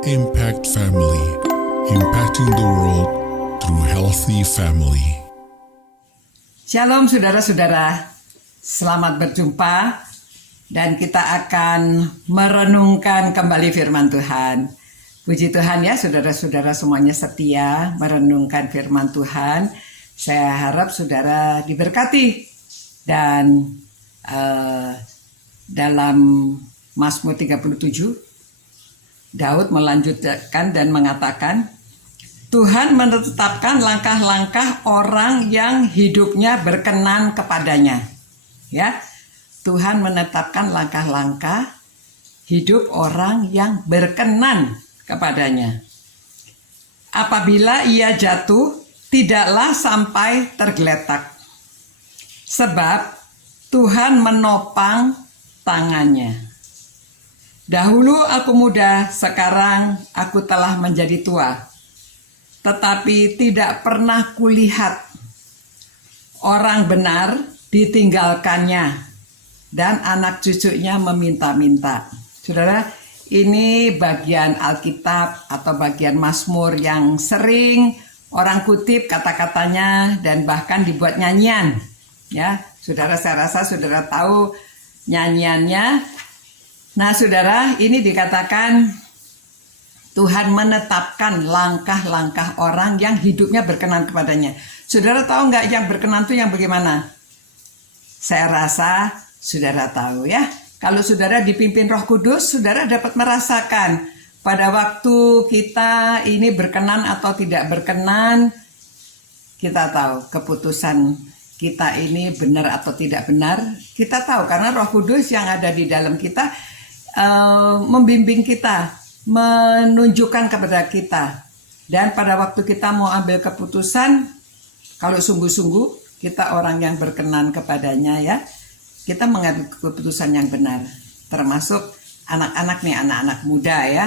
Impact Family, impacting the world through healthy family. Shalom saudara-saudara, selamat berjumpa dan kita akan merenungkan kembali firman Tuhan. Puji Tuhan ya saudara-saudara semuanya setia merenungkan firman Tuhan. Saya harap saudara diberkati dan dalam Mazmur 37 Daud melanjutkan dan mengatakan, Tuhan menetapkan langkah-langkah orang yang hidupnya berkenan kepadanya. Ya, Tuhan menetapkan langkah-langkah hidup orang yang berkenan kepadanya. Apabila ia jatuh, tidaklah sampai tergeletak. Sebab Tuhan menopang tangannya. Dahulu aku muda, sekarang aku telah menjadi tua. Tetapi tidak pernah kulihat orang benar ditinggalkannya dan anak cucunya meminta-minta. Saudara, ini bagian Alkitab atau bagian Mazmur yang sering orang kutip kata-katanya dan bahkan dibuat nyanyian. Ya, saudara, saya rasa saudara tahu nyanyiannya. Nah saudara, ini dikatakan Tuhan menetapkan langkah-langkah orang yang hidupnya berkenan kepadanya. Saudara tahu nggak yang berkenan itu yang bagaimana? Saya rasa saudara tahu ya. Kalau saudara dipimpin Roh Kudus, saudara dapat merasakan pada waktu kita ini berkenan atau tidak berkenan, kita tahu keputusan kita ini benar atau tidak benar. Kita tahu karena Roh Kudus yang ada di dalam kita membimbing kita, menunjukkan kepada kita. Dan pada waktu kita mau ambil keputusan, kalau sungguh-sungguh kita orang yang berkenan kepadanya ya, kita mengambil keputusan yang benar. Termasuk anak-anak nih, anak-anak muda ya.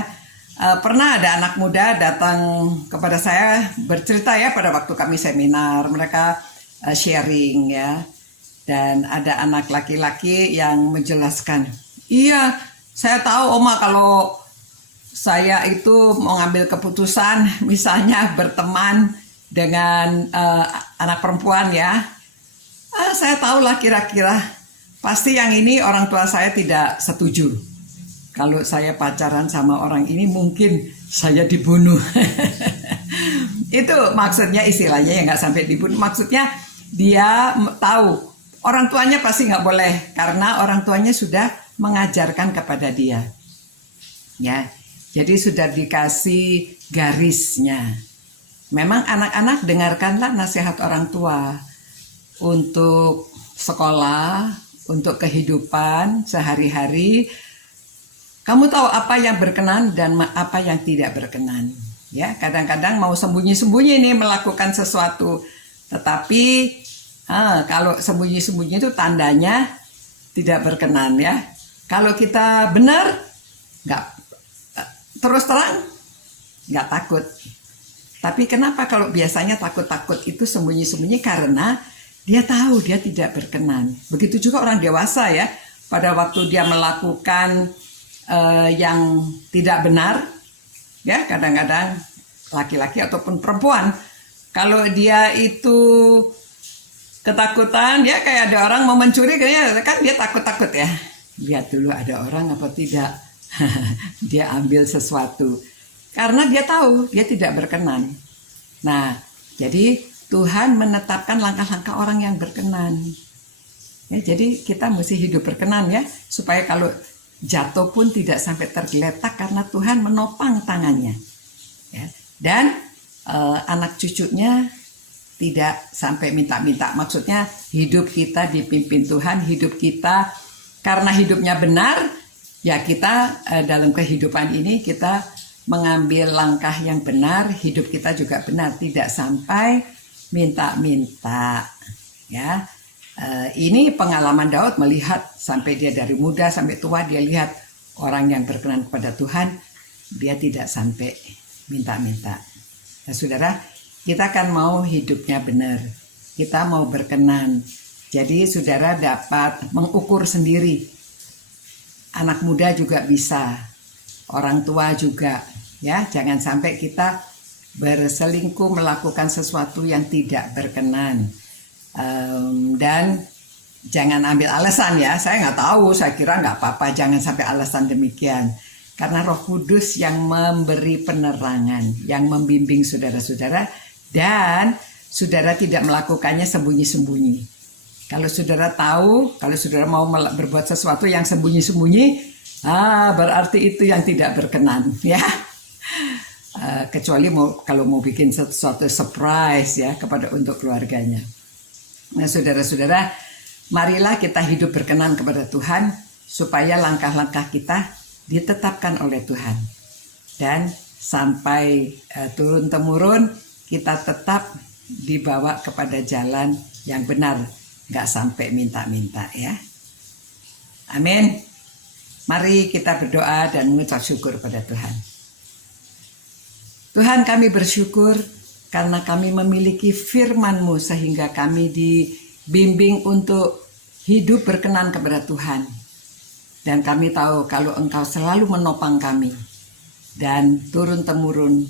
Pernah ada anak muda datang kepada saya bercerita ya pada waktu kami seminar, mereka sharing ya. Dan ada anak laki-laki yang menjelaskan, iya, saya tahu Oma kalau saya itu mau ngambil keputusan misalnya berteman dengan anak perempuan ya. Saya tahu lah kira-kira pasti yang ini orang tua saya tidak setuju. Kalau saya pacaran sama orang ini mungkin saya dibunuh. Itu maksudnya istilahnya ya nggak sampai dibunuh. Maksudnya dia tahu orang tuanya pasti nggak boleh karena orang tuanya sudah mengajarkan kepada dia, ya. Jadi sudah dikasih garisnya. Memang anak-anak dengarkanlah nasihat orang tua untuk sekolah, untuk kehidupan sehari-hari. Kamu tahu apa yang berkenan dan apa yang tidak berkenan. Ya, kadang-kadang mau sembunyi-sembunyi nih melakukan sesuatu, tetapi kalau sembunyi-sembunyi itu tandanya tidak berkenan ya. Kalau kita benar, nggak terus terang, nggak takut. Tapi kenapa kalau biasanya takut-takut itu sembunyi-sembunyi karena dia tahu dia tidak berkenan. Begitu juga orang dewasa ya, pada waktu dia melakukan yang tidak benar, ya kadang-kadang laki-laki ataupun perempuan, kalau dia itu ketakutan, ya kayak ada orang mau mencuri, kayaknya kan dia takut-takut ya. Lihat dulu ada orang apa tidak. Dia ambil sesuatu karena dia tahu dia tidak berkenan. Nah, jadi Tuhan menetapkan langkah-langkah orang yang berkenan. Ya, jadi kita mesti hidup berkenan ya, supaya kalau jatuh pun tidak sampai tergeletak karena Tuhan menopang tangannya. Ya, dan anak cucunya tidak sampai minta-minta. Maksudnya hidup kita dipimpin Tuhan, hidup kita karena hidupnya benar, ya kita dalam kehidupan ini kita mengambil langkah yang benar, hidup kita juga benar, tidak sampai minta-minta. Ya, ini pengalaman Daud melihat sampai dia dari muda sampai tua, dia lihat orang yang berkenan kepada Tuhan, dia tidak sampai minta-minta. Nah, saudara, kita kan mau hidupnya benar, kita mau berkenan. Jadi saudara dapat mengukur sendiri. Anak muda juga bisa, orang tua juga Ya, jangan sampai kita berselingkuh, melakukan sesuatu yang tidak berkenan. Dan jangan ambil alasan ya, saya nggak tahu, saya kira nggak apa-apa, jangan sampai alasan demikian. Karena Roh Kudus yang memberi penerangan, yang membimbing saudara-saudara, dan saudara tidak melakukannya sembunyi-sembunyi. Kalau saudara tahu, kalau saudara mau berbuat sesuatu yang sembunyi-sembunyi, berarti itu yang tidak berkenan, ya. Kecuali kalau mau bikin sesuatu surprise ya untuk keluarganya. Nah, saudara-saudara, marilah kita hidup berkenan kepada Tuhan supaya langkah-langkah kita ditetapkan oleh Tuhan. Dan sampai turun-temurun kita tetap dibawa kepada jalan yang benar, nggak sampai minta-minta ya. Amin. Mari kita berdoa dan mengucap syukur pada Tuhan. Tuhan, kami bersyukur karena kami memiliki firman-Mu sehingga kami dibimbing untuk hidup berkenan kepada Tuhan. Dan kami tahu kalau Engkau selalu menopang kami. Dan turun-temurun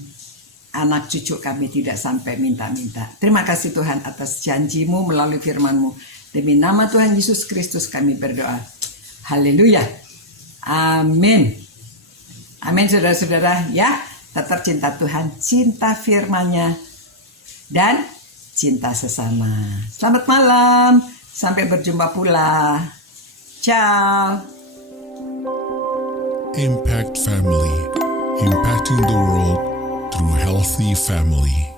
anak cucu kami tidak sampai minta-minta. Terima kasih Tuhan atas janji-Mu melalui firman-Mu. Demi nama Tuhan Yesus Kristus kami berdoa. Haleluya. Amin. Amin saudara-saudara ya. Tetap cinta Tuhan, cinta firman-Nya, dan cinta sesama. Selamat malam. Sampai berjumpa pula. Ciao. Impact Family, impacting the world through healthy family.